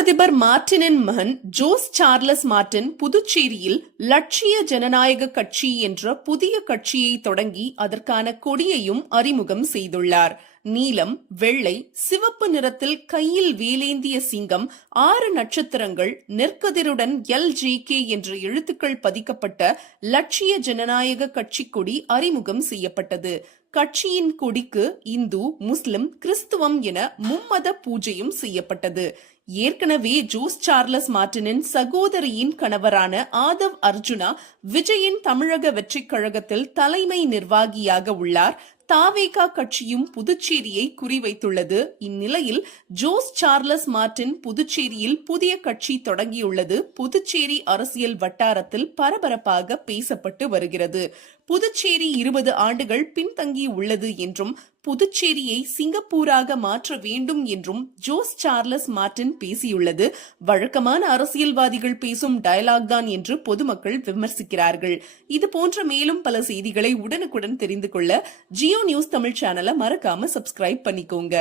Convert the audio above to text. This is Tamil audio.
அதிபர் மார்டினின் மகன் ஜோஸ் சார்லஸ் மார்டின் புதுச்சேரியில் லட்சிய ஜனநாயக கட்சி என்ற புதிய கட்சியை தொடங்கி அதற்கான கொடியையும் அறிமுகம் செய்துள்ளார். நீலம், வெள்ளை, சிவப்பு நிறத்தில் கையில் வேலேந்திய சிங்கம், 6 நட்சத்திரங்கள், நெற்கதிருடன் LJK என்ற எழுத்துக்கள் பதிக்கப்பட்ட லட்சிய ஜனநாயக கட்சி கொடி அறிமுகம் செய்யப்பட்டது. கட்சியின் கொடிக்கு இந்து, முஸ்லிம், கிறிஸ்துவம் என மும்மத பூஜையும் செய்யப்பட்டது. ஏற்கனவே ஜோஸ் சார்லஸ் மார்டினின் சகோதரியின் கணவரான ஆதவ் அர்ஜுனா விஜயின் தமிழக வெற்றிக் கழகத்தில் தலைமை நிர்வாகியாக உள்ளார். தாவேகா கட்சியும் புதுச்சேரியை குறிவைத்துள்ளது. இந்நிலையில் ஜோஸ் சார்லஸ் மார்டின் புதுச்சேரியில் புதிய கட்சி தொடங்கியுள்ளது புதுச்சேரி அரசியல் வட்டாரத்தில் பரபரப்பாக பேசப்பட்டு வருகிறது. புதுச்சேரி 20 ஆண்டுகள் பின்தங்கி உள்ளது என்றும் புதுச்சேரியை சிங்கப்பூராக மாற்ற வேண்டும் என்றும் ஜோஸ் சார்லஸ் மார்டின் பேசியுள்ளது வழக்கமான அரசியல்வாதிகள் பேசும் டயலாக் தான் என்று பொதுமக்கள் விமர்சிக்கிறார்கள். இது போன்ற மேலும் பல செய்திகளை உடனுக்குடன் தெரிந்து கொள்ள ஜியோ நியூஸ் தமிழ் சேனலை மறக்காம சப்ஸ்கிரைப் பண்ணிக்கோங்க.